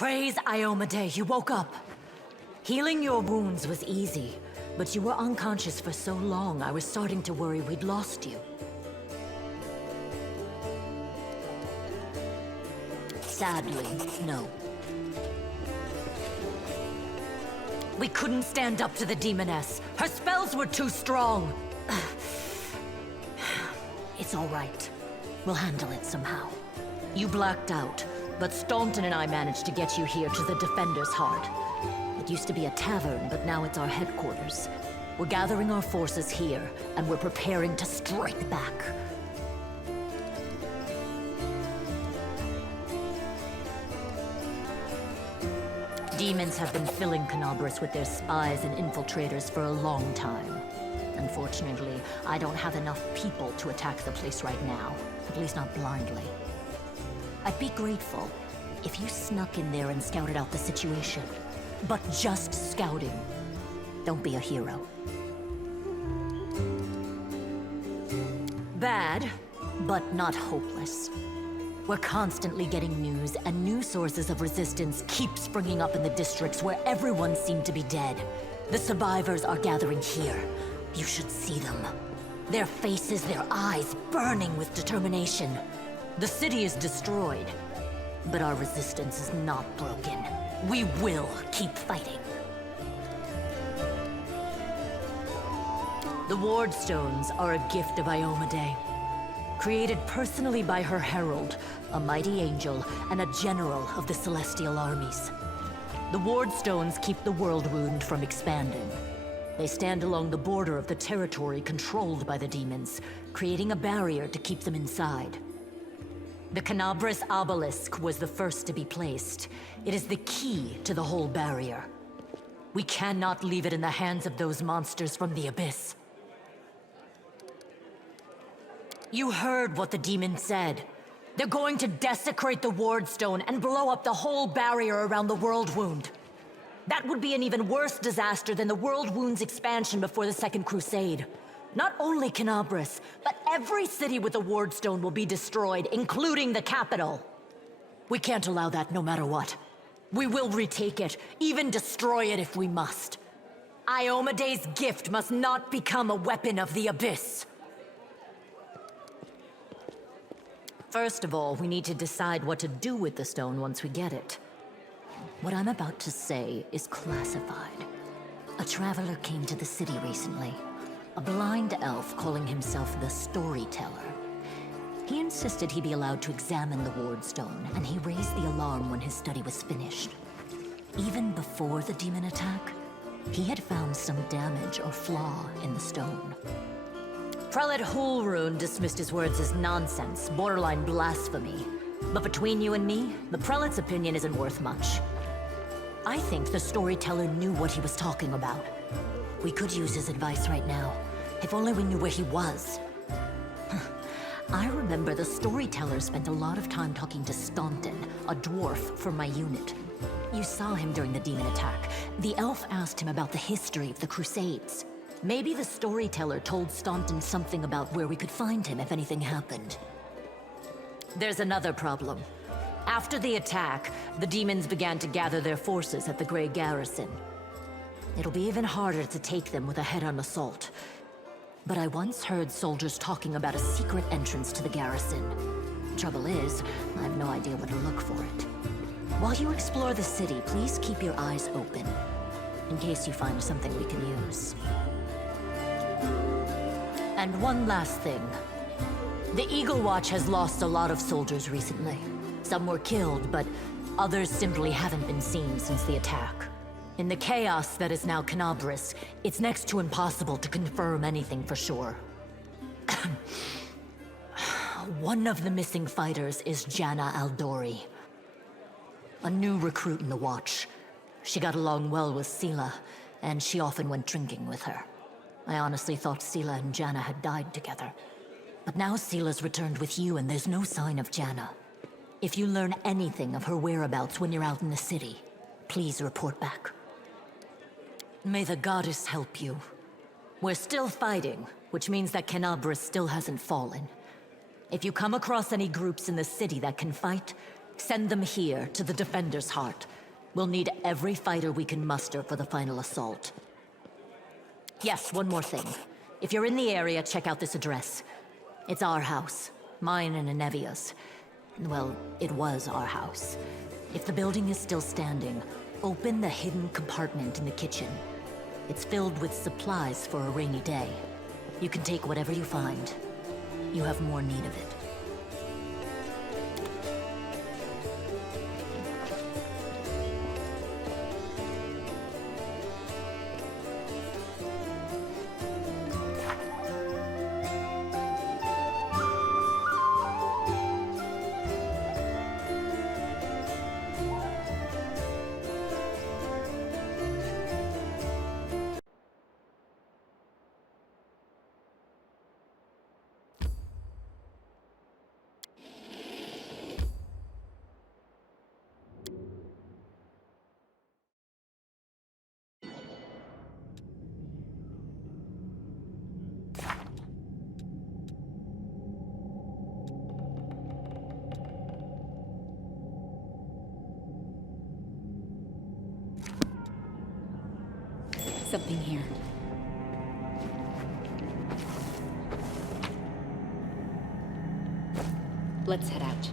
Praise Iomade, you woke up. Healing your wounds was easy, but you were unconscious for so long I was starting to worry we'd lost you. Sadly, no. We couldn't stand up to the demoness. Her spells were too strong. It's all right. We'll handle it somehow. You blacked out, but Staunton and I managed to get you here to the Defender's Heart. It used to be a tavern, but now it's our headquarters. We're gathering our forces here, and we're preparing to strike back. Demons have been filling Canabras with their spies and infiltrators for a long time. Unfortunately, I don't have enough people to attack the place right now, at least not blindly. I'd be grateful if you snuck in there and scouted out the situation. But just scouting. Don't be a hero. Bad, but not hopeless. We're constantly getting news, and new sources of resistance keep springing up in the districts where everyone seemed to be dead. The survivors are gathering here. You should see them. Their faces, their eyes burning with determination. The city is destroyed, but our resistance is not broken. We will keep fighting. The Ward Stones are a gift of Iomade. Created personally by her herald, a mighty angel, and a general of the Celestial armies. The Ward Stones keep the world wound from expanding. They stand along the border of the territory controlled by the demons, creating a barrier to keep them inside. The Canabras obelisk was the first to be placed. It is the key to the whole barrier. We cannot leave it in the hands of those monsters from the abyss. You heard what the demon said. They're going to desecrate the Ward Stone and blow up the whole barrier around the World Wound. That would be an even worse disaster than the World Wound's expansion before the Second Crusade. Not only Canabras, but every city with a Ward Stone will be destroyed, including the capital. We can't allow that no matter what. We will retake it, even destroy it if we must. Iomade's gift must not become a weapon of the abyss. First of all, we need to decide what to do with the stone once we get it. What I'm about to say is classified. A traveler came to the city recently. A blind elf calling himself the Storyteller. He insisted he be allowed to examine the Ward Stone, and he raised the alarm when his study was finished. Even before the demon attack, he had found some damage or flaw in the stone. Prelate Hulrune dismissed his words as nonsense, borderline blasphemy. But between you and me, the prelate's opinion isn't worth much. I think the Storyteller knew what he was talking about. We could use his advice right now, if only we knew where he was. I remember the Storyteller spent a lot of time talking to Staunton, a dwarf from my unit. You saw him during the demon attack. The elf asked him about the history of the Crusades. Maybe the Storyteller told Staunton something about where we could find him if anything happened. There's another problem. After the attack, the demons began to gather their forces at the Grey Garrison. It'll be even harder to take them with a head-on assault. But I once heard soldiers talking about a secret entrance to the garrison. Trouble is, I have no idea where to look for it. While you explore the city, please keep your eyes open, in case you find something we can use. And one last thing. The Eagle Watch has lost a lot of soldiers recently. Some were killed, but others simply haven't been seen since the attack. In the chaos that is now Canabras, it's next to impossible to confirm anything for sure. One of the missing fighters is Janna Aldori, a new recruit in the Watch. She got along well with Sela, and she often went drinking with her. I honestly thought Sela and Janna had died together. But now Sela's returned with you, and there's no sign of Janna. If you learn anything of her whereabouts when you're out in the city, please report back. May the goddess help you. We're still fighting, which means that Canabras still hasn't fallen. If you come across any groups in the city that can fight, Send them here, to the Defender's Heart. We'll need every fighter we can muster for the final assault. Yes, one more thing. If you're in the area, check out this address. It's our house. Mine and Inevia's. Well, it was our house. If the building is still standing, open the hidden compartment in the kitchen. It's filled with supplies for a rainy day. You can take whatever you find. You have more need of it. Something here. Let's head out.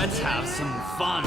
Let's have some fun.